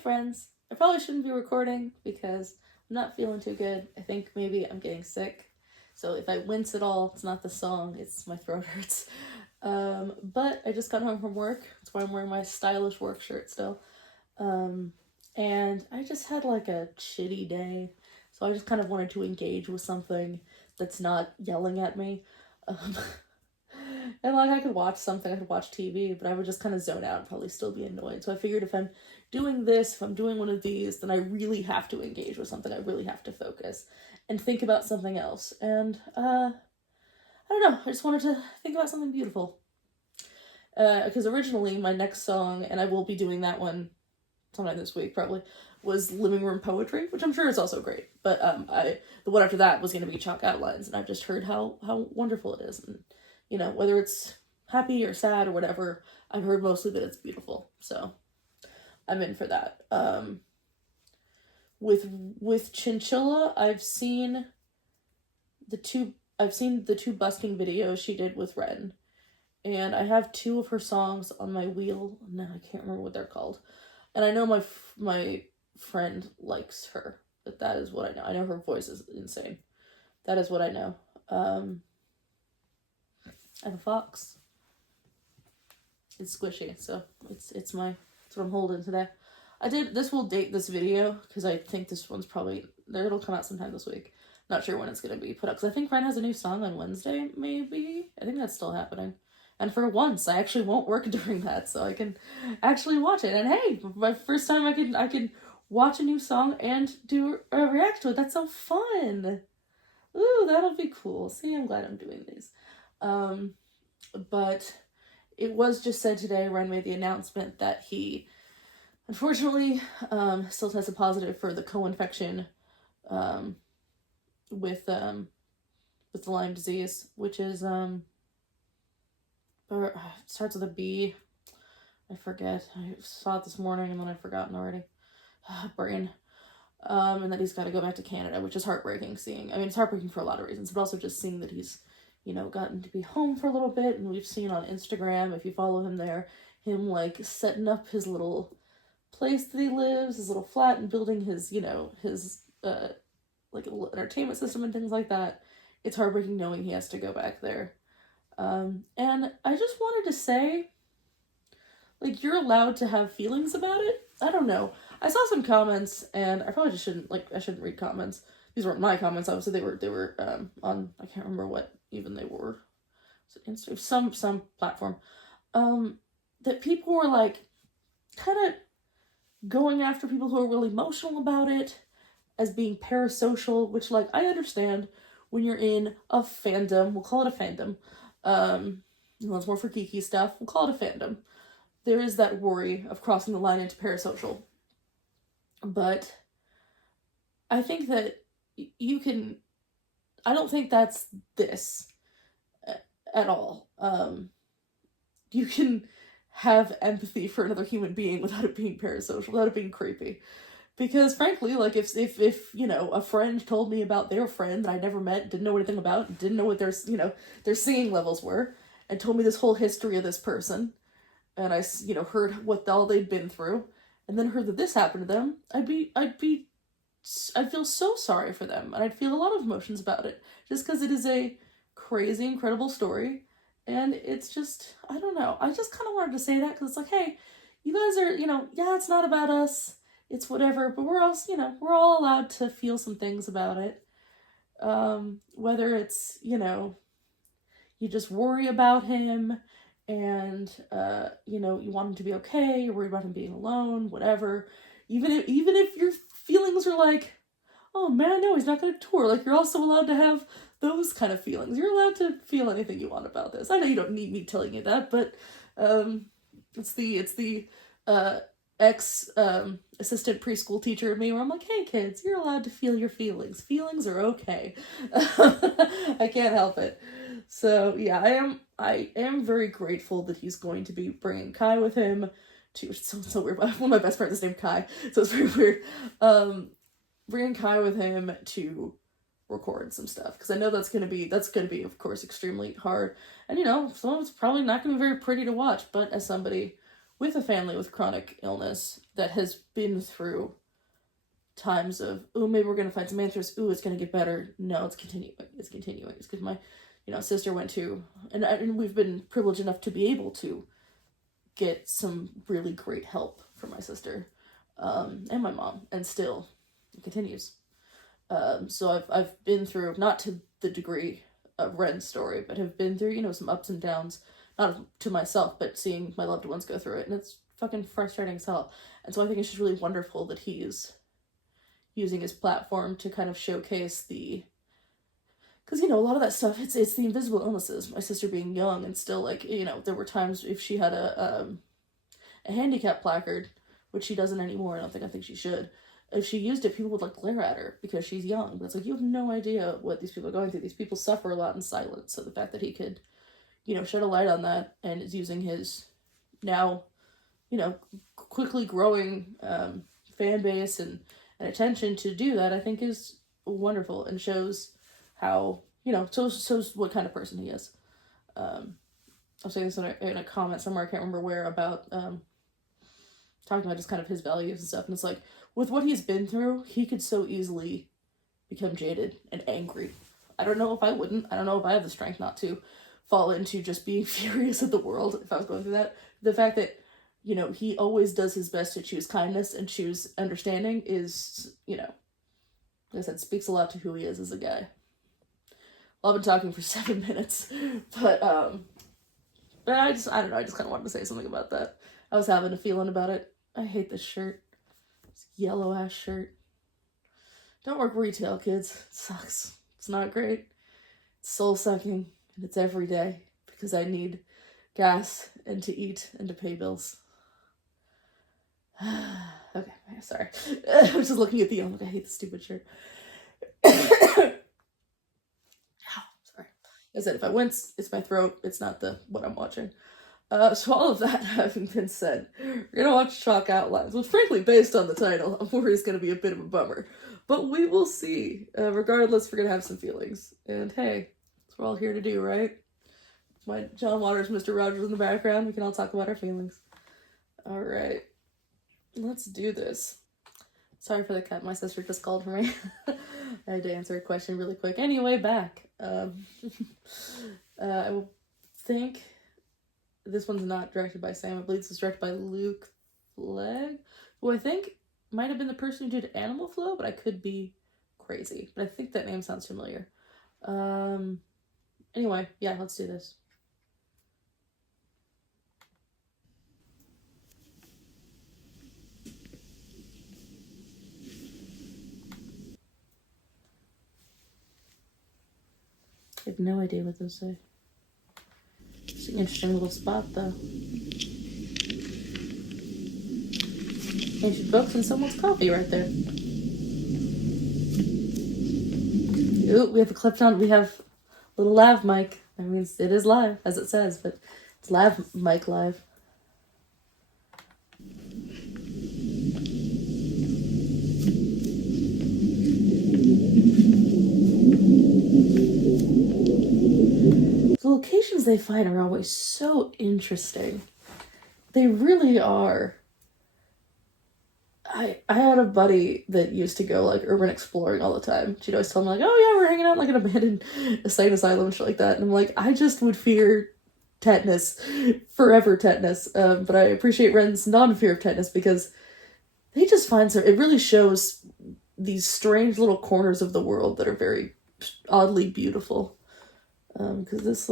friends. I probably shouldn't be recording because I'm not feeling too good. I think maybe I'm getting sick. So if I wince at all, it's not the song, it's my throat hurts. But I just got home from work. That's why I'm wearing my stylish work shirt still. And I just had like a shitty day. So I just kind of wanted to engage with something that's not yelling at me. And like I could watch something, I could watch TV, but I would just kind of zone out and probably still be annoyed. So I figured if I'm doing this, if I'm doing one of these, then I really have to engage with something. I really have to focus and think about something else. And I don't know, I just wanted to think about something beautiful. Because originally my next song, and I will be doing that one sometime this week probably, was Living Room Poetry, which I'm sure is also great. But the one after that was going to be Chalk Outlines, and I've just heard how wonderful it is. And you know, whether it's happy or sad or whatever, I've heard mostly that it's beautiful. So I'm in for that. With Chinchilla, I've seen the two busking videos she did with Ren. And I have 2 of her songs on my wheel. No, I can't remember what they're called. And I know my friend likes her, but that is what I know. I know her voice is insane. That is what I know. I have a fox. It's squishy, so it's what I'm holding today. This will date this video, because I think this one's probably, it'll come out sometime this week. Not sure when it's going to be put up, because I think Ryan has a new song on Wednesday, maybe? I think that's still happening. And for once, I actually won't work during that, so I can actually watch it. And hey, my first time I can watch a new song and do a react to it. That's so fun! Ooh, that'll be cool. See, I'm glad I'm doing these. But it was just said today, Ryan made the announcement that he, unfortunately, still tested positive for the co-infection, with the Lyme disease, which is, or it starts with a B. I forget. I saw it this morning and then I've forgotten already. Brain. And that he's got to go back to Canada, which is heartbreaking seeing. I mean, it's heartbreaking for a lot of reasons, but also just seeing that he's, you know, gotten to be home for a little bit. And we've seen on Instagram, if you follow him there, him like setting up his little place that he lives, his little flat, and building his, you know, his like a little entertainment system and things like that. It's heartbreaking knowing he has to go back there. And I just wanted to say, like, you're allowed to have feelings about it. I don't know. I saw some comments, and I probably just shouldn't read comments. These weren't my comments, obviously. They were on, I can't remember what even they were. Was it Instagram? Some platform. That people were, like, kind of going after people who are really emotional about it as being parasocial, which, like, I understand when you're in a fandom. We'll call it a fandom. It's more for geeky stuff. We'll call it a fandom. There is that worry of crossing the line into parasocial. But I think that I don't think that's this at all. You can have empathy for another human being without it being parasocial, without it being creepy. Because frankly, like if you know, a friend told me about their friend that I never met, didn't know anything about, didn't know what their singing levels were, and told me this whole history of this person, and I, you know, heard what all they'd been through, and then heard that this happened to them, I'd feel so sorry for them, and I'd feel a lot of emotions about it, just because it is a crazy, incredible story, and it's just, I don't know, I just kind of wanted to say that, because it's like, hey, you guys are, you know, yeah, it's not about us, it's whatever, but we're all allowed to feel some things about it, whether it's, you know, you just worry about him, and, you know, you want him to be okay, you're worried about him being alone, whatever, even if your feelings are like, oh man, no, he's not going to tour, like, you're also allowed to have those kind of feelings, you're allowed to feel anything you want about this. I know you don't need me telling you that, but, it's the assistant preschool teacher in me where I'm like, hey kids, you're allowed to feel your feelings. Feelings are okay. I can't help it. So yeah, I am very grateful that he's going to be bringing Kai with him to, it's so weird, one of my best friends is named Kai, so it's very weird, bringing Kai with him to record some stuff, because I know that's gonna be of course extremely hard, and you know, some of it's probably not gonna be very pretty to watch, but as somebody with a family with chronic illness that has been through times of, oh, maybe we're going to find some answers. Ooh, it's going to get better. No, it's continuing. It's continuing. It's because my, sister went to, and we've been privileged enough to be able to get some really great help for my sister, and my mom, and still it continues. So I've been through, not to the degree of Ren's story, but have been through, some ups and downs, not to myself, but seeing my loved ones go through it, and it's fucking frustrating as hell. And so I think it's just really wonderful that he's using his platform to kind of showcase because, a lot of that stuff, it's the invisible illnesses. My sister being young and still, like, there were times if she had a handicap placard, which she doesn't anymore, I think she should. If she used it, people would, like, glare at her because she's young. But it's like, you have no idea what these people are going through. These people suffer a lot in silence. So the fact that he could, shed a light on that and is using his now, quickly growing fan base and attention to do that, I think is wonderful and shows how, shows what kind of person he is. I'll say this in a comment somewhere, I can't remember where, about talking about just kind of his values and stuff. And it's like, with what he's been through, he could so easily become jaded and angry. I don't know if I wouldn't. I don't know if I have the strength not to fall into just being furious at the world if I was going through that. The fact that, he always does his best to choose kindness and choose understanding is, like I said, speaks a lot to who he is as a guy. Well, I've been talking for 7 minutes, but I don't know, I just kind of wanted to say something about that. I was having a feeling about it. I hate this shirt. This yellow ass shirt. Don't work retail, kids. It sucks. It's not great. It's soul sucking, and it's every day because I need gas and to eat and to pay bills. Okay, sorry. I was just looking at the I hate this stupid shirt. Ow, sorry. I said if I wince, it's my throat. It's not what I'm watching. So all of that having been said, we're gonna watch Chalk Outlines, which frankly, based on the title, I'm worried is gonna be a bit of a bummer. But we will see. Regardless, we're gonna have some feelings. And hey, that's what we're all here to do, right? My John Waters, Mr. Rogers in the background. We can all talk about our feelings. Alright. Let's do this. Sorry for the cut. My sister just called for me. I had to answer a question really quick. Anyway, back. I think this one's not directed by Sam. I believe this is directed by Luke Flegg, who I think might have been the person who did Animal Flow, but I could be crazy. But I think that name sounds familiar. Anyway, yeah, let's do this. I have no idea what those say. It's an interesting little spot, though. Ancient books and someone's coffee right there. Ooh, we have a clipped on. We have a little lav mic. That means it is live, as it says, but it's lav mic live. The locations they find are always so interesting. They really are. I had a buddy that used to go, like, urban exploring all the time. She'd always tell me, like, oh yeah, we're hanging out in, like, an abandoned insane asylum and shit like that. And I'm like, I just would fear tetanus. Forever tetanus. But I appreciate Ren's non-fear of tetanus because they just find it really shows these strange little corners of the world that are very oddly beautiful. Because it's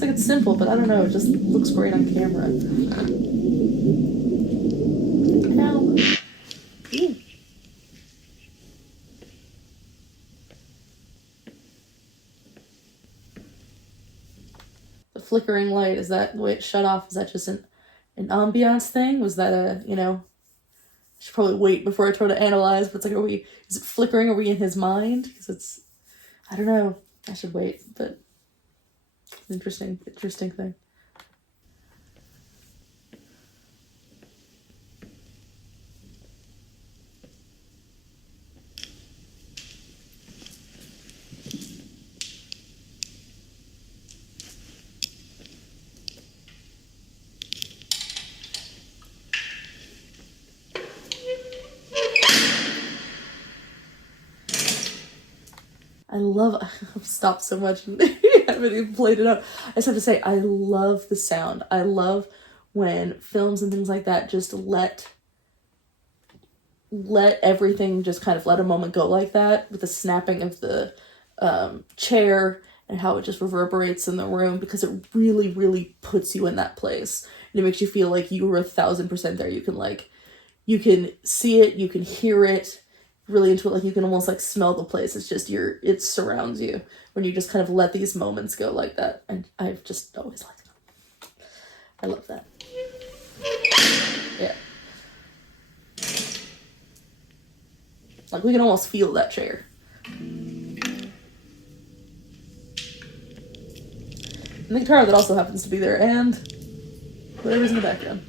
like it's simple, but I don't know, it just looks great on camera. Ow. Ooh. The flickering light, is that the way it shut off? Is that just an ambiance thing? Was that I should probably wait before I try to analyze, but it's like, is it flickering? Are we in his mind? Because I don't know. I should wait, but interesting thing. I've stopped so much and I haven't even played it up. I just have to say, I love the sound. I love when films and things like that just let everything just kind of let a moment go like that, with the snapping of the chair and how it just reverberates in the room, because it really, really puts you in that place. And it makes you feel like you were 1,000% there. You can see it, you can hear it, really into it, like you can almost like smell the place. It's just it surrounds you when you just kind of let these moments go like that. And I've just always liked them. I love that. Yeah. Like we can almost feel that chair. And the guitar that also happens to be there, and whatever's in the background.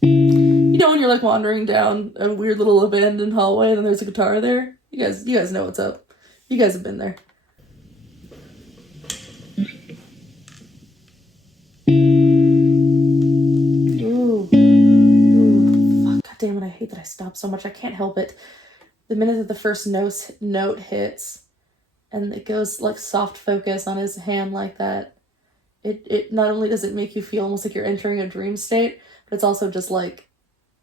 You know when you're like wandering down a weird little abandoned hallway and then there's a guitar there? You guys know what's up. You guys have been there. Ooh. Fuck, God damn it, I hate that I stopped so much. I can't help it. The minute that the first note hits and it goes like soft focus on his hand like that, it not only does it make you feel almost like you're entering a dream state, but it's also just like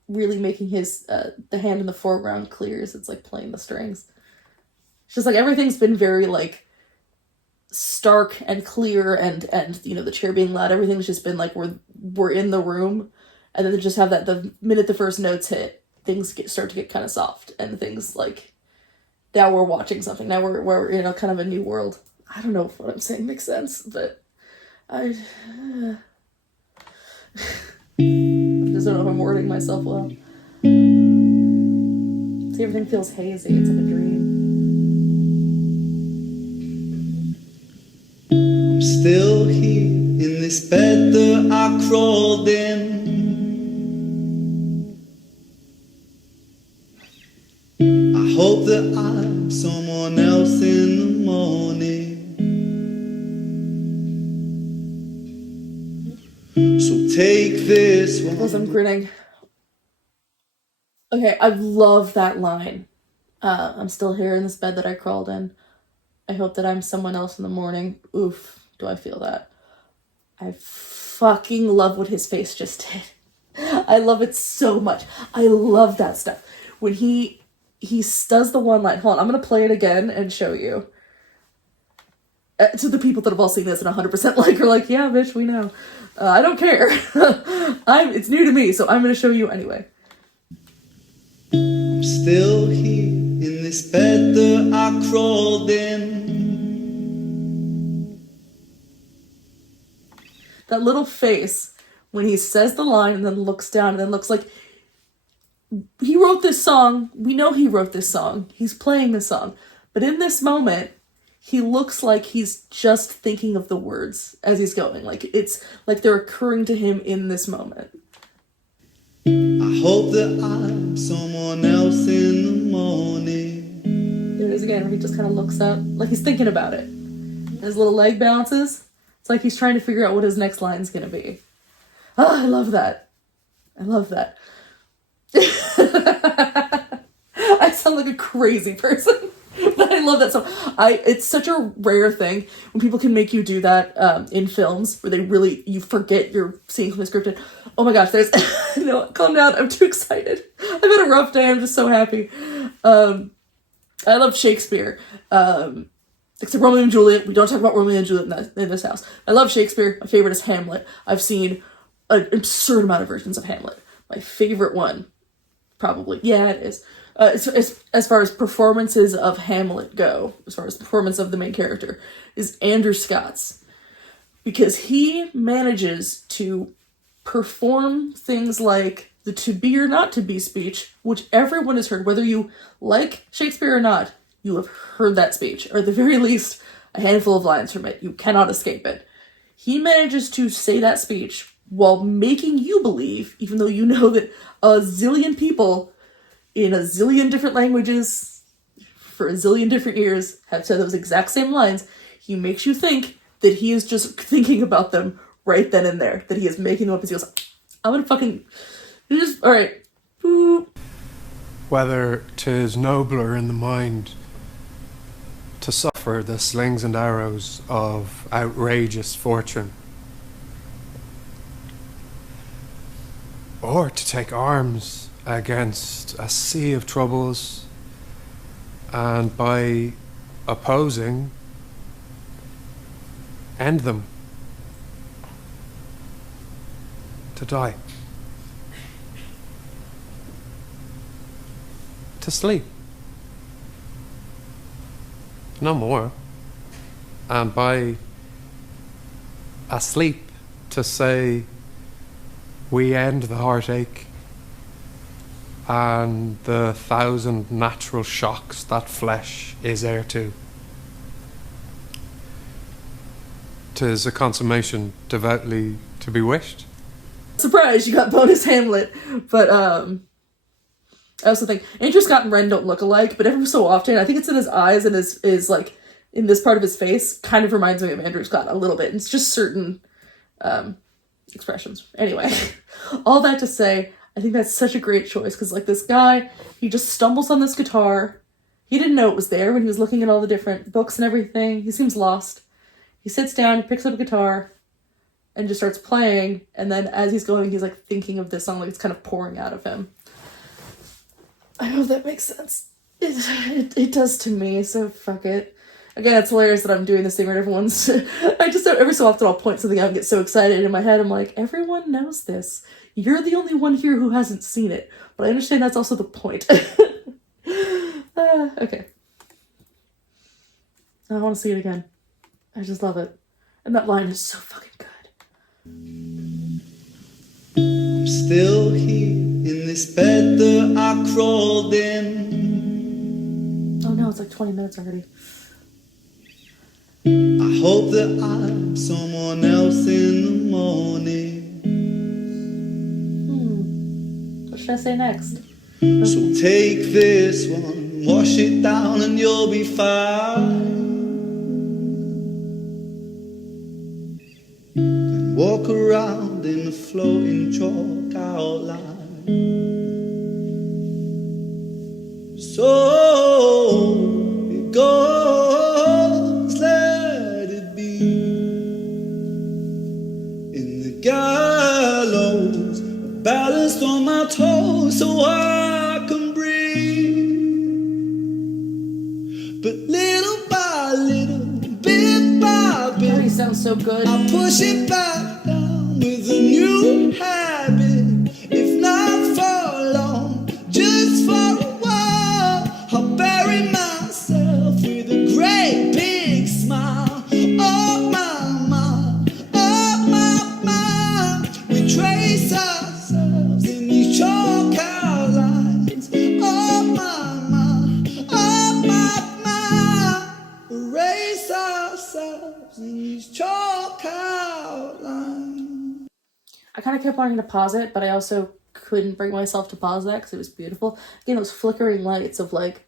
really making his the hand in the foreground clear as it's like playing the strings. It's just like everything's been very like stark and clear, and you know, the chair being loud, everything's just been like we're in the room, and then they just have that the minute the first notes hit, things start to get kind of soft, and things like now we're watching something. Now we're in a kind of a new world. I don't know if what I'm saying makes sense, but I just don't know if I'm wording myself well. See, everything feels hazy. It's like a dream. I'm still here in this bed that I crawled in. I hope that I'm someone else in the morning. So take this one. As I'm grinning. Okay, I love that line. I'm still here in this bed that I crawled in. I hope that I'm someone else in the morning. Oof, do I feel that. I fucking love what his face just did. I love it so much. I love that stuff. When he does the one line. Hold on, I'm going to play it again and show you. To the people that have all seen this and 100% like are like, yeah, bitch, we know. I don't care. It's new to me, so I'm going to show you anyway. I'm still here in this bed that I crawled in. That little face when he says the line and then looks down and then looks like he wrote this song. We know he wrote this song. He's playing this song. But in this moment, he looks like he's just thinking of the words as he's going. Like it's like they're occurring to him in this moment. I hope that I'm someone else in the morning. There it is again, where he just kind of looks up, like he's thinking about it. His little leg bounces. It's like he's trying to figure out what his next line's gonna be. Oh, I love that. I love that. I sound like a crazy person, but I love that song. It's such a rare thing when people can make you do that in films where you forget you're seeing something scripted. Oh my gosh, calm down. I'm too excited. I've had a rough day. I'm just so happy. I love Shakespeare. Except Romeo and Juliet. We don't talk about Romeo and Juliet in this house. I love Shakespeare. My favorite is Hamlet. I've seen an absurd amount of versions of Hamlet. My favorite one, probably. Yeah, it is. As far as performances of Hamlet go, as far as performance of the main character, is Andrew Scott's. Because he manages to perform things like the to be or not to be speech, which everyone has heard, whether you like Shakespeare or not, you have heard that speech, or at the very least, a handful of lines from it. You cannot escape it. He manages to say that speech while making you believe, even though you know that a zillion people in a zillion different languages for a zillion different years have said those exact same lines. He makes you think that he is just thinking about them right then and there, that he is making them up as he goes, I'm gonna fucking just, all right, boop. whether 'tis nobler in the mind to suffer the slings and arrows of outrageous fortune, or to take arms against a sea of troubles, and by opposing, end them, to die, to sleep, no more, and by asleep to say we end the heartache and the 1,000 natural shocks that flesh is heir to. 'Tis a consummation devoutly to be wished. Surprise, you got bonus Hamlet. But I also think Andrew Scott and Ren don't look alike, but every so often, I think it's in his eyes and his like in this part of his face, kind of reminds me of Andrew Scott a little bit. It's just certain expressions. Anyway, all that to say, I think that's such a great choice, because like this guy, he just stumbles on this guitar. He didn't know it was there when he was looking at all the different books and everything. He seems lost. He sits down, he picks up a guitar, and just starts playing, and then as he's going, he's like thinking of this song, like it's kind of pouring out of him. I hope that makes sense. It does to me, so fuck it. Again, it's hilarious that I'm doing this thing where everyone's... I just, every so often I'll point something out and get so excited in my head. I'm like, everyone knows this. You're the only one here who hasn't seen it. But I understand that's also the point. Okay. I want to see it again. I just love it. And that line is so fucking good. I'm still here in this bed that I crawled in. Oh no, it's like 20 minutes already. I hope that I'm someone else in the morning. What should I say next? So take this one, wash it down and you'll be fine. Then walk around in the floating chalk outline. So it goes, let it be. In the gallows, balanced on my toes so I can breathe. But little by little, bit by God, bit, he sounds so good. I push it back down with a new habit. If not for long, just for a while, I'll bury myself with a great big smile. Oh my, we trace ourselves in these chalk outlines. Oh my, erase ourselves in these chalk outlines. I kind of kept wanting to pause it, but I also couldn't bring myself to pause that because it was beautiful. Again, those flickering lights of like,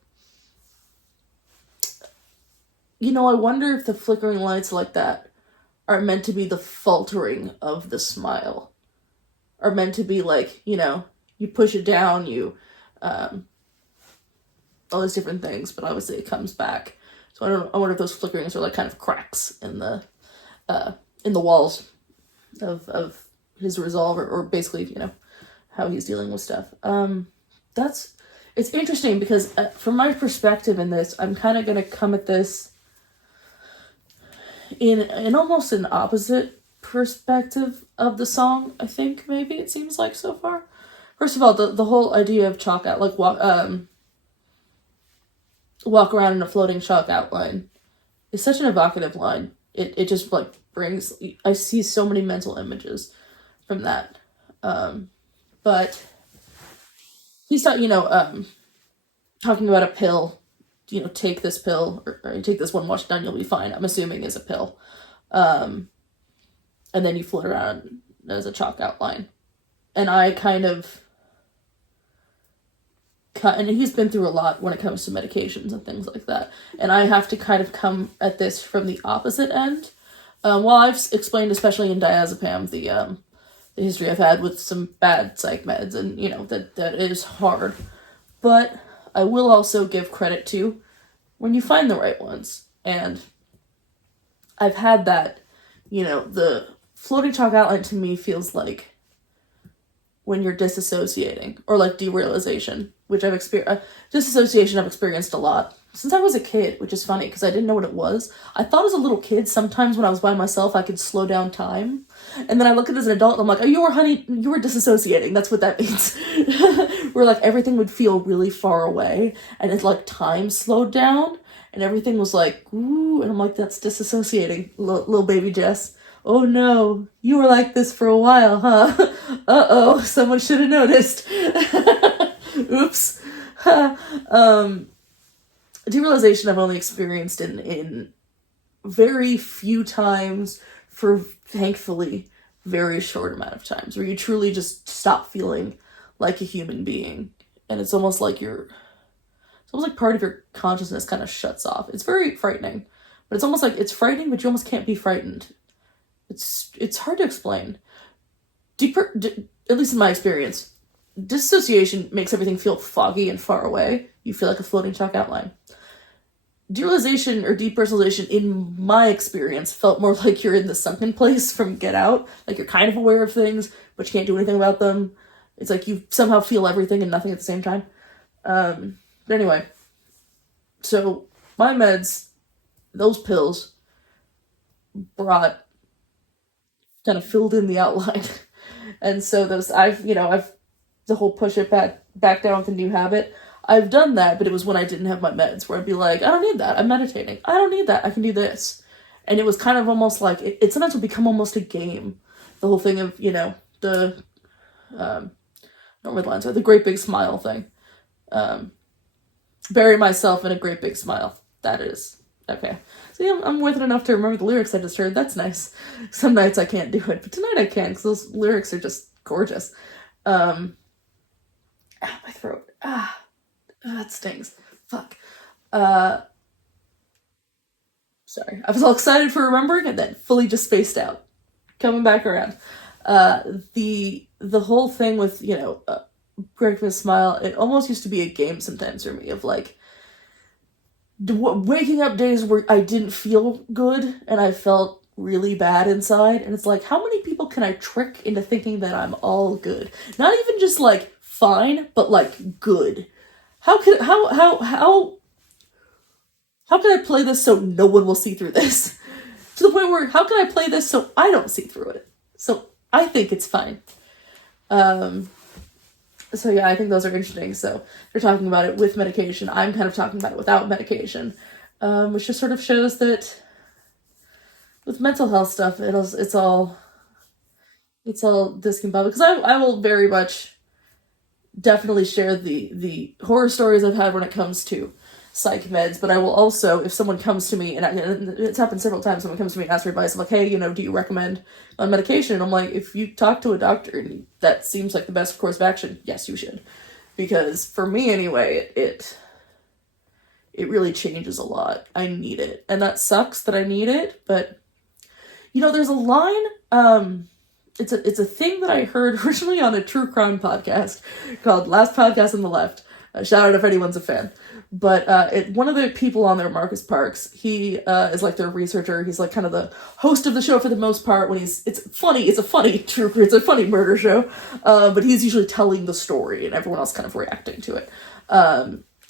you know, I wonder if the flickering lights like that are meant to be the faltering of the smile. Are meant to be like, you know, you push it down, you, all those different things, but obviously it comes back. So I wonder if those flickerings are like kind of cracks in the walls of his resolve, or basically, you know, how he's dealing with stuff. It's interesting because from my perspective in this, I'm kind of going to come at this in almost an opposite perspective of the song, I think, maybe it seems like so far. First of all, the whole idea of chalk out, like walk around in a floating chalk outline is such an evocative line. It just like brings, I see so many mental images from that. But he's not, you know, talking about a pill, you know, take this pill, or take this one, wash it down, you'll be fine, I'm assuming is a pill. And then you float around as a chalk outline. And I and he's been through a lot when it comes to medications and things like that. And I have to kind of come at this from the opposite end. While I've explained, especially in diazepam, the history I've had with some bad psych meds, and, you know, that is hard. But I will also give credit to when you find the right ones. And I've had that, the floating chalk outline to me feels like when you're disassociating, or like derealization, which I've experienced. Disassociation I've experienced a lot since I was a kid, which is funny because I didn't know what it was. I thought as a little kid sometimes when I was by myself I could slow down time, and then I look at it as an adult and I'm like, oh, you were disassociating. That's what that means. Where like everything would feel really far away, and it's like time slowed down, and everything was like, ooh, and I'm like, that's disassociating, little baby Jess. Oh no, you were like this for a while, huh? Uh-oh, someone should have noticed. Oops. Derealization I've only experienced in very few times for, thankfully, very short amount of times, where you truly just stop feeling like a human being. And it's almost like part of your consciousness kind of shuts off. It's very frightening, but it's almost like it's frightening, but you almost can't be frightened. It's hard to explain. At least in my experience, dissociation makes everything feel foggy and far away. You feel like a floating chalk outline. Derealization or depersonalization, in my experience, felt more like you're in the sunken place from Get Out. Like you're kind of aware of things, but you can't do anything about them. It's like you somehow feel everything and nothing at the same time. But anyway, so my meds, those pills, kind of filled in the outline. And so I've the whole push it back down with a new habit. I've done that, but it was when I didn't have my meds, where I'd be like, I don't need that. I'm meditating. I don't need that. I can do this. And it was kind of almost like, it sometimes will become almost a game. The whole thing of, the, I don't know what the lines are, the great big smile thing. Bury myself in a great big smile. That is. Okay. So yeah, I'm with it enough to remember the lyrics I just heard. That's nice. Some nights I can't do it, but tonight I can, because those lyrics are just gorgeous. My throat. That stings. Fuck. Sorry. I was all excited for remembering and then fully just spaced out. Coming back around. The whole thing with, Great Big Smile, it almost used to be a game sometimes for me of like, waking up days where I didn't feel good and I felt really bad inside, and it's like, how many people can I trick into thinking that I'm all good? Not even just like fine, but like good. How can I play this so no one will see through this? To the point where, how can I play this so I don't see through it? So I think it's fine. So yeah, I think those are interesting. So they're talking about it with medication. I'm kind of talking about it without medication, which just sort of shows that with mental health stuff, it's all discombobulated. Because I will very much definitely share the horror stories I've had when it comes to psych meds, but I will also, if someone comes to me, and it's happened several times, someone comes to me and asks for advice, I'm like, hey, do you recommend on medication? And I'm like, if you talk to a doctor and that seems like the best course of action, yes, you should. Because for me anyway, it really changes a lot. I need it. And that sucks that I need it, but there's a line, it's a thing that I heard originally on a true crime podcast called Last Podcast on the Left. Shout out if anyone's a fan. But one of the people on there, Marcus Parks, he is like their researcher. He's like kind of the host of the show for the most part. It's a funny murder show, but he's usually telling the story and everyone else kind of reacting to it.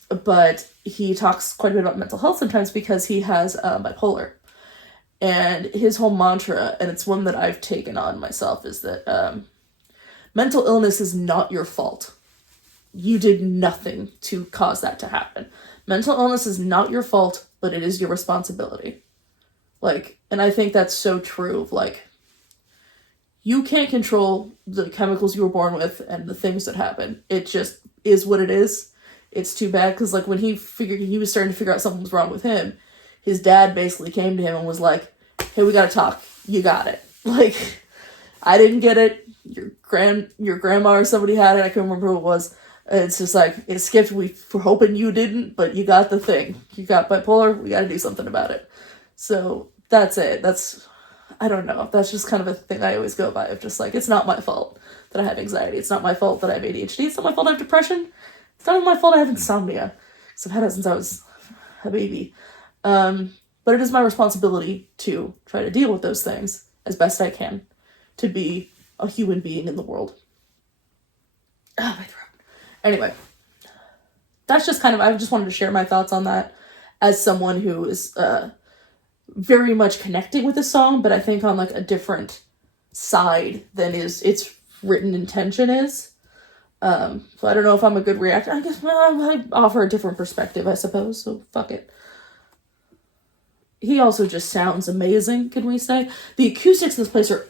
But he talks quite a bit about mental health sometimes because he has bipolar. And his whole mantra, and it's one that I've taken on myself, is that mental illness is not your fault. You did nothing to cause that to happen. Mental illness is not your fault, but it is your responsibility. And I think that's so true. You can't control the chemicals you were born with and the things that happen. It just is what it is. It's too bad, because when he figured he was starting to figure out something was wrong with him, his dad basically came to him and was like, hey, we gotta talk. You got it. I didn't get it. Your grandma or somebody had it. I can't remember who it was. It's just it skipped. We were hoping you didn't, but you got the thing. You got bipolar. We got to do something about it. So that's it. I don't know. That's just kind of a thing I always go by of just it's not my fault that I have anxiety. It's not my fault that I have ADHD. It's not my fault I have depression. It's not even my fault I have insomnia, because I've had it since I was a baby. But it is my responsibility to try to deal with those things as best I can, to be a human being in the world. Ah, my throat. Anyway, that's just kind of, I just wanted to share my thoughts on that as someone who is very much connecting with the song, but I think on like a different side than its written intention is. So I don't know if I'm a good reactor. I guess I offer a different perspective, I suppose, so fuck it. He also just sounds amazing, can we say? The acoustics in this place are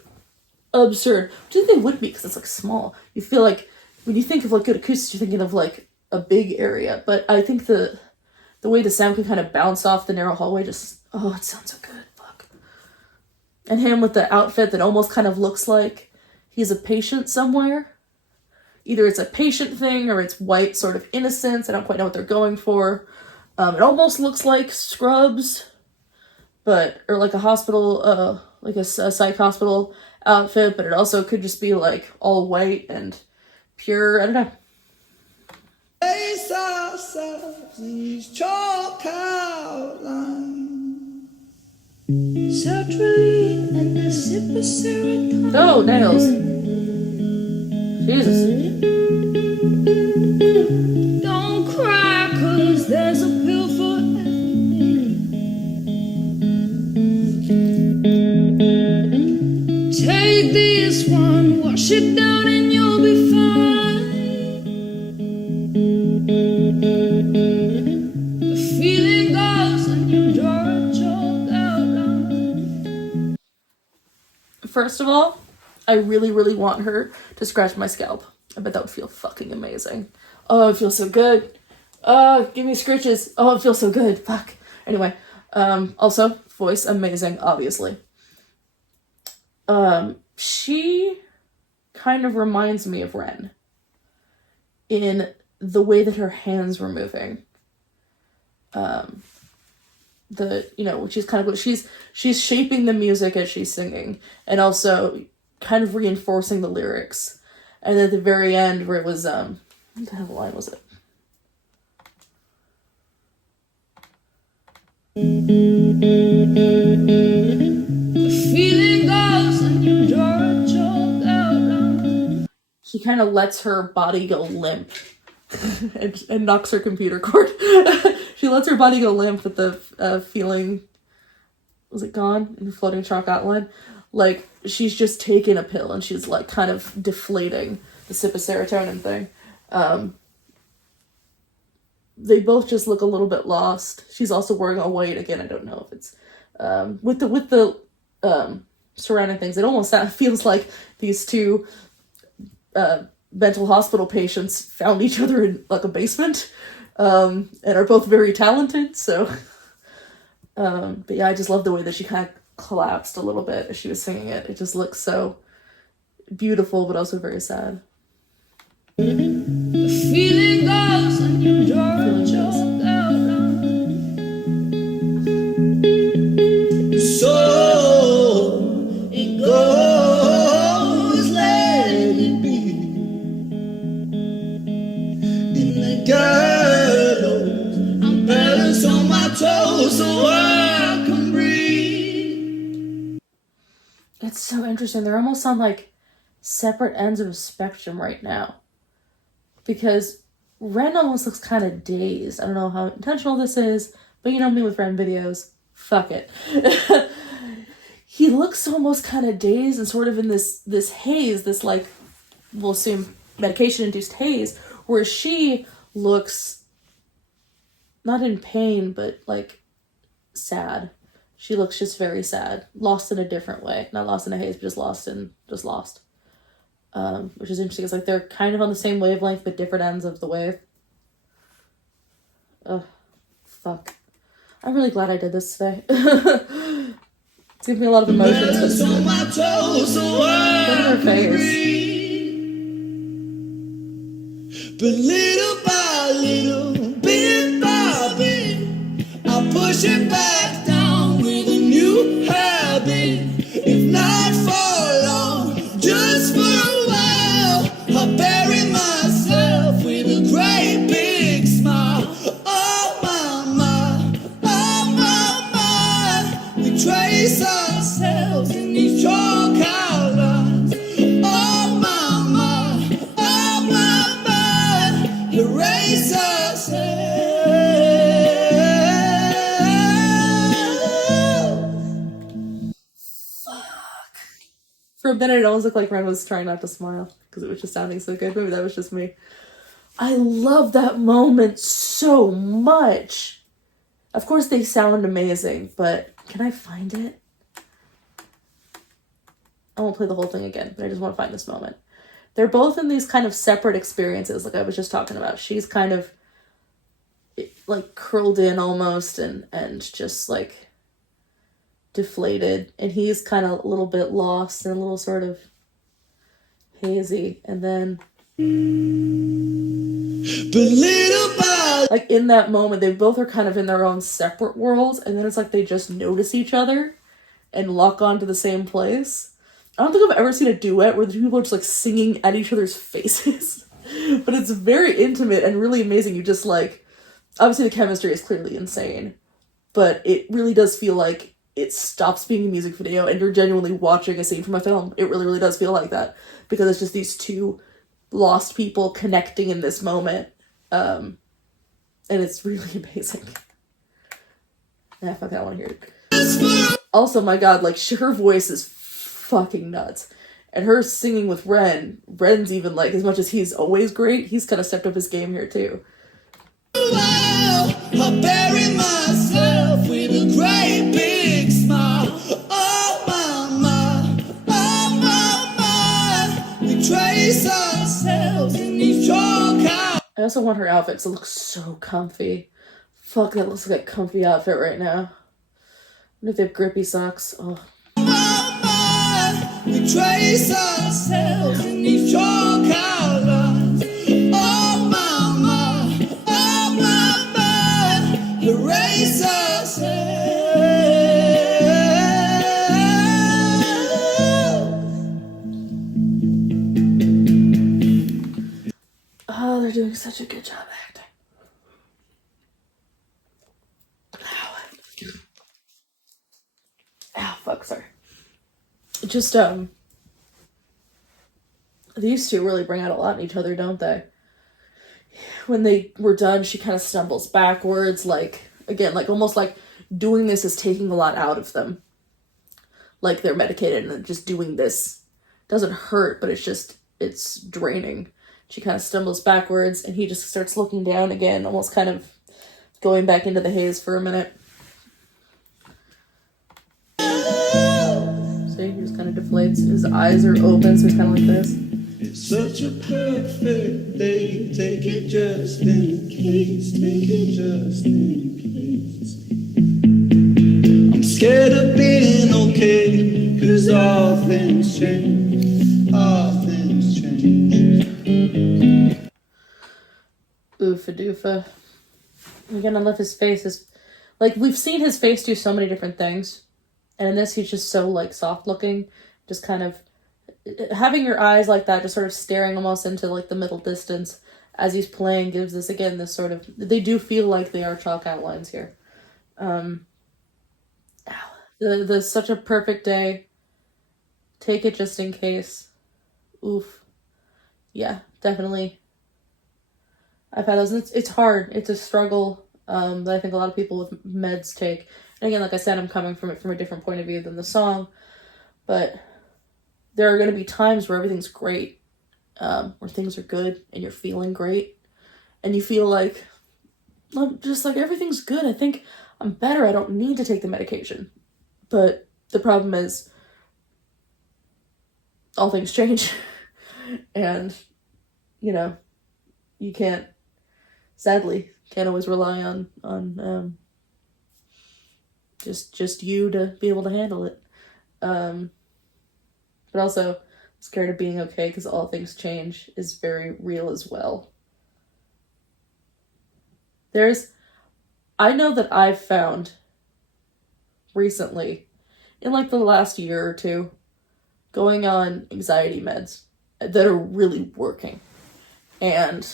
absurd. Do you think they would be? Because it's like small. You feel like, when you think of like good acoustics, you're thinking of like a big area. But I think the way the sound can kind of bounce off the narrow hallway just, oh, it sounds so good. Fuck. And him with the outfit that almost kind of looks like he's a patient somewhere. Either it's a patient thing or it's white sort of innocence. I don't quite know what they're going for. It almost looks like Scrubs, or like a hospital, like a psych hospital outfit, but it also could just be like all white and pure. I don't know. Place ourselves these chalk outlines. Sertraline and the sip of serotonin. Oh, nails. Jesus. Don't cry, 'cause there's a pill for everything. Take this one, wash it down and you'll be fine. The feeling goes and you draw a chalk outline. First of all, I really, really want her to scratch my scalp. I bet that would feel fucking amazing. Oh, it feels so good. Oh, give me scritches. Oh, it feels so good. Fuck. Anyway, also, voice amazing, obviously. She kind of reminds me of Ren in the way that her hands were moving. She's kind of, she's shaping the music as she's singing, and also kind of reinforcing the lyrics. And at the very end, where it was, what the hell line was it? The feeling goes and you draw a chalk outline. He kind of lets her body go limp and knocks her computer cord. She lets her body go limp with the feeling, was it gone? In the floating chalk outline. Like, she's just taking a pill and she's like kind of deflating the sip of serotonin thing. They both just look a little bit lost. She's also wearing a white, again, I don't know if it's with the surrounding things. It almost feels like these two mental hospital patients found each other in like a basement, and are both very talented. So, but yeah, I just love the way that she kind of collapsed a little bit as she was singing it. It just looks so beautiful, but also very sad. The feeling goes and you draw a chalk outline. So it goes, let it be. In the gallows, I'm balanced on my toes so I can breathe. It's so interesting. They're almost on like separate ends of a spectrum right now. Because Ren almost looks kind of dazed. I don't know how intentional this is, but you know me with Ren videos. Fuck it. He looks almost kind of dazed and sort of in this haze, this like, we'll assume medication-induced haze, where she looks not in pain, but like sad. She looks just very sad. Lost in a different way. Not lost in a haze, but just lost. Which is interesting. It's like they're kind of on the same wavelength, but different ends of the wave. Ugh. Fuck. I'm really glad I did this today. It's giving me a lot of emotions. Look at her face. But little by little, bit by bit, I push it back down with a new habit. If not for long, just for a while, I bury myself with a great big For a minute, it almost looked like Ren was trying not to smile because it was just sounding so good. Maybe that was just me. I love that moment so much. Of course, they sound amazing, but can I find it? I won't play the whole thing again, but I just want to find this moment. They're both in these kind of separate experiences, like I was just talking about. She's kind of like curled in almost and just like deflated, and he's kind of a little bit lost and a little sort of hazy, and then like in that moment they both are kind of in their own separate worlds, and then it's like they just notice each other and lock onto the same place. I don't think I've ever seen a duet where the two people are just like singing at each other's faces. But it's very intimate and really amazing. You just like, obviously the chemistry is clearly insane, but it really does feel like it stops being a music video and you're genuinely watching a scene from a film. It really, really does feel like that, because it's just these two lost people connecting in this moment. And it's really amazing. Yeah, fuck, I want to hear it. Also, my god, like, her voice is fucking nuts. And her singing with Ren's even, like, as much as he's always great, he's kind of stepped up his game here, too. I bury myself with a great big smile. Oh mama, we trace ourselves in each other. I also want her outfit to look so comfy. Fuck, that looks like a comfy outfit right now. What if they have grippy socks? Oh. We trace ourselves in each other. Oh mama, erase ourselves. Oh, they're doing such a good job acting. Ow, fuck, sorry. Just, these two really bring out a lot in each other, don't they? When they were done, she kind of stumbles backwards, like, again, like, almost like doing this is taking a lot out of them. Like, they're medicated and just doing this doesn't hurt, but it's draining. She kind of stumbles backwards, and he just starts looking down again, almost kind of going back into the haze for a minute. See, he just kind of deflates. His eyes are open, so he's kind of like this. It's such a perfect day. Take it just in case. Take it just in case. I'm scared of being okay, 'cause all things change. All things change. Oofa doofa. Again, I love his face. Like, we've seen his face do so many different things. And in this, he's just so, like, soft-looking. Just kind of having your eyes like that, just sort of staring almost into, like, the middle distance as he's playing gives this, again, this sort of... They do feel like they are chalk outlines here. The such a perfect day. Take it just in case. Oof. Yeah, definitely. I've had those. It's hard. It's a struggle that I think a lot of people with meds take. And again, like I said, I'm coming from it from a different point of view than the song. But there are going to be times where everything's great, where things are good and you're feeling great. And you feel like, just like everything's good. I think I'm better. I don't need to take the medication. But the problem is, all things change. And, you know, you can't, sadly, can't always rely on just you to be able to handle it. But also, scared of being okay because all things change is very real as well. I know that I've found recently, in like the last year or two, going on anxiety meds that are really working. And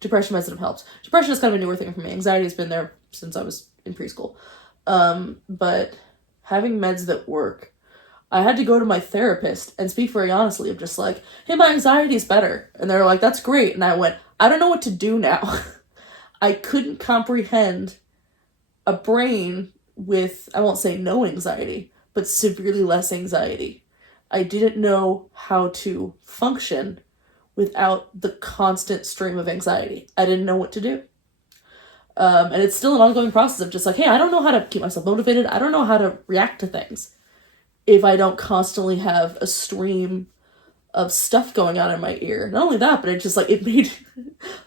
depression meds that have helped. Depression is kind of a newer thing for me. Anxiety has been there since I was in preschool. But having meds that work, I had to go to my therapist and speak very honestly of just like, hey, my anxiety is better. And they're like, that's great. And I went, I don't know what to do now. I couldn't comprehend a brain with, I won't say no anxiety, but severely less anxiety. I didn't know how to function without the constant stream of anxiety. I didn't know what to do. And it's still an ongoing process of just like, hey, I don't know how to keep myself motivated. I don't know how to react to things if I don't constantly have a stream of stuff going on in my ear. Not only that, but it just like, it made,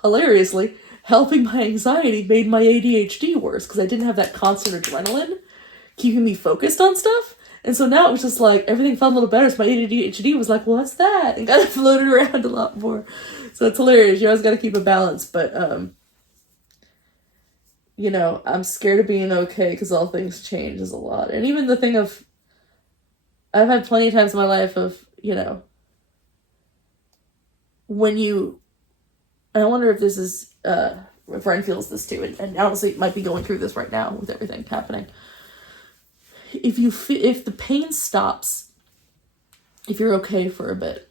hilariously, helping my anxiety made my ADHD worse because I didn't have that constant adrenaline keeping me focused on stuff. And so now it was just like, everything felt a little better. So my ADHD was like, well, what's that? And kind of floated around a lot more. So it's hilarious. You always got to keep a balance. But, you know, I'm scared of being okay because all things change is a lot. And even the thing of, I've had plenty of times in my life of, you know, when you, and I wonder if this is, if Ren feels this too, and honestly might be going through this right now with everything happening. If the pain stops, if you're okay for a bit,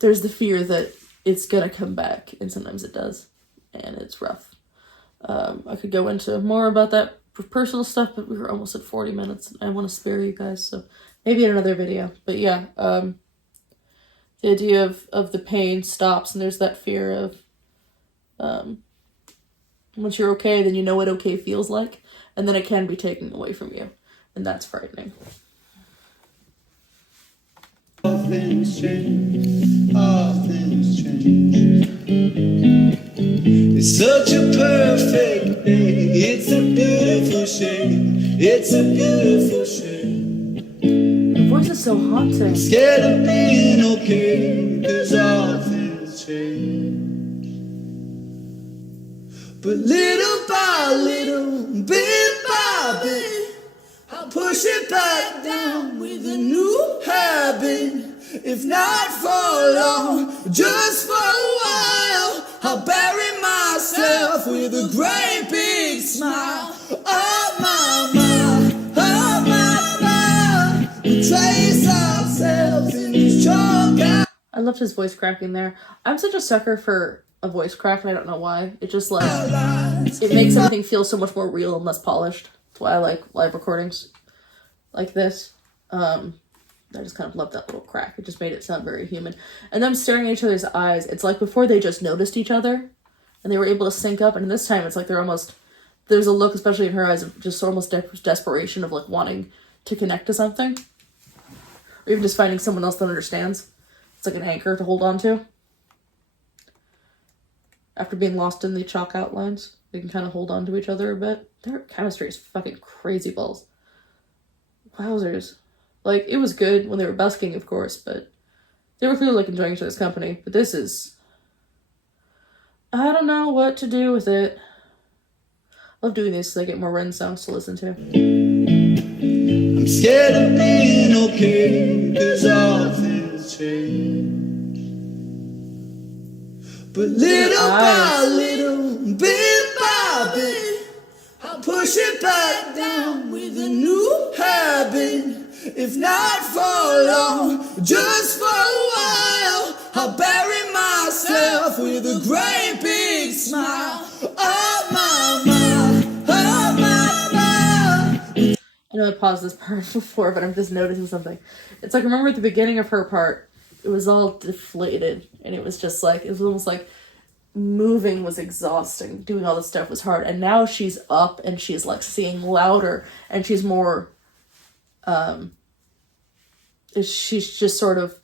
there's the fear that it's gonna come back, and sometimes it does, and it's rough. I could go into more about that personal stuff, but we were almost at 40 minutes. I want to spare you guys, so maybe in another video. But yeah, the idea of the pain stops, and there's that fear of once you're okay, then you know what okay feels like, and then it can be taken away from you, and that's frightening. All things change, all things change. It's such a perfect day, it's a beautiful shame, it's a beautiful shame. Your voice is so haunting. Scared of being okay, cause all things change. But little by little, bit by bit, I'll push it back down with a new habit. If not for long, just for a while, I'll bury myself with a great big smile. Oh my, oh my, we trace ourselves in this chalk. I loved his voice cracking there. I'm such a sucker for a voice crack, and I don't know why. It just like, it makes everything feel so much more real and less polished. That's why I like live recordings like this. I just kind of loved that little crack. It just made it sound very human. And them staring at each other's eyes, it's like before they just noticed each other and they were able to sync up, and this time it's like they're almost, there's a look, especially in her eyes, of just almost desperation of like wanting to connect to something, or even just finding someone else that understands. It's like an anchor to hold on to. After being lost in the chalk outlines, they can kind of hold on to each other a bit. Their chemistry is fucking crazy balls. Wowzers. Like, it was good when they were busking, of course, but they were clearly like enjoying each other's company. But this is, I don't know what to do with it. I love doing these so I get more Ren songs to listen to. I'm scared of being okay, cause all things change. But little by little, bit by bit, I'll push it back down with a new habit. If not for long, just for a while, I'll bury myself with a great big smile. Oh my, oh my. I know I paused this part before, but I'm just noticing something. It's like, remember at the beginning of her part, it was all deflated, and it was just like, it was almost like moving was exhausting. Doing all this stuff was hard, and now she's up, and she's like seeing louder, and she's more, she's just sort of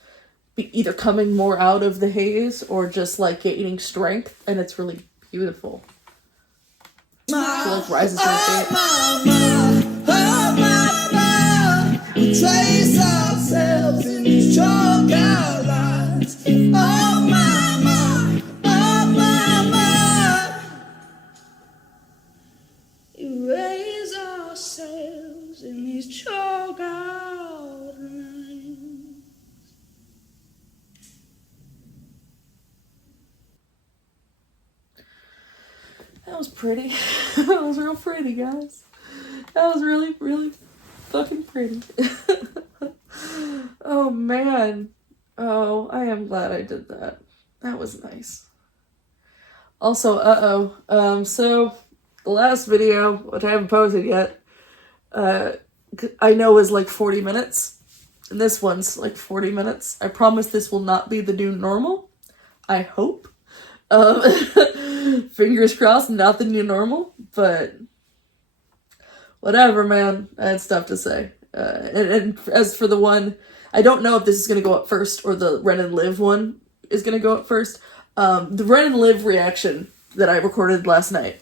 either coming more out of the haze or just like gaining strength, and it's really beautiful. She like rises to her feet. Trace ourselves in these chalk outlines. Oh my, oh my. Erase ourselves in these chalk outlines. That was pretty. That was real pretty, guys. That was really, really fucking pretty. Oh, man. Oh, I am glad I did that. That was nice. Also, so the last video, which I haven't posted yet, I know is like 40 minutes. And this one's like 40 minutes. I promise this will not be the new normal. I hope. Fingers crossed, not the new normal, but whatever, man. I had stuff to say. And as for the one, I don't know if this is going to go up first or the Ren and Liv one is going to go up first. The Ren and Liv reaction that I recorded last night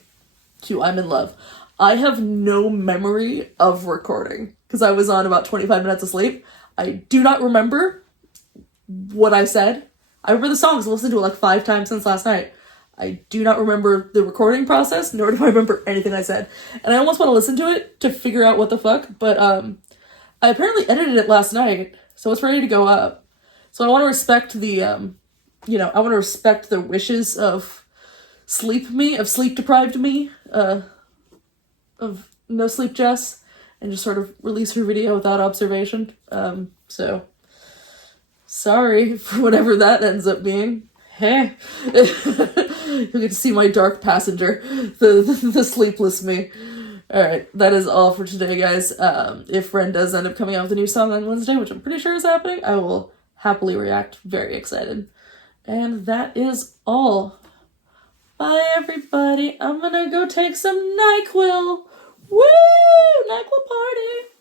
to I'm in Love. I have no memory of recording because I was on about 25 minutes of sleep. I do not remember what I said. I remember the songs. I listened to it like 5 times since last night. I do not remember the recording process, nor do I remember anything I said. And I almost want to listen to it to figure out what the fuck, but I apparently edited it last night, so it's ready to go up. So I want to respect the, I want to respect the wishes of sleep-deprived me, of no sleep Jess, and just sort of release her video without observation. So sorry for whatever that ends up being. Hey, you get to see my dark passenger, the sleepless me. Alright, that is all for today, guys. If Ren does end up coming out with a new song on Wednesday, which I'm pretty sure is happening, I will happily react. Very excited. And that is all. Bye, everybody. I'm gonna go take some NyQuil. Woo! NyQuil party!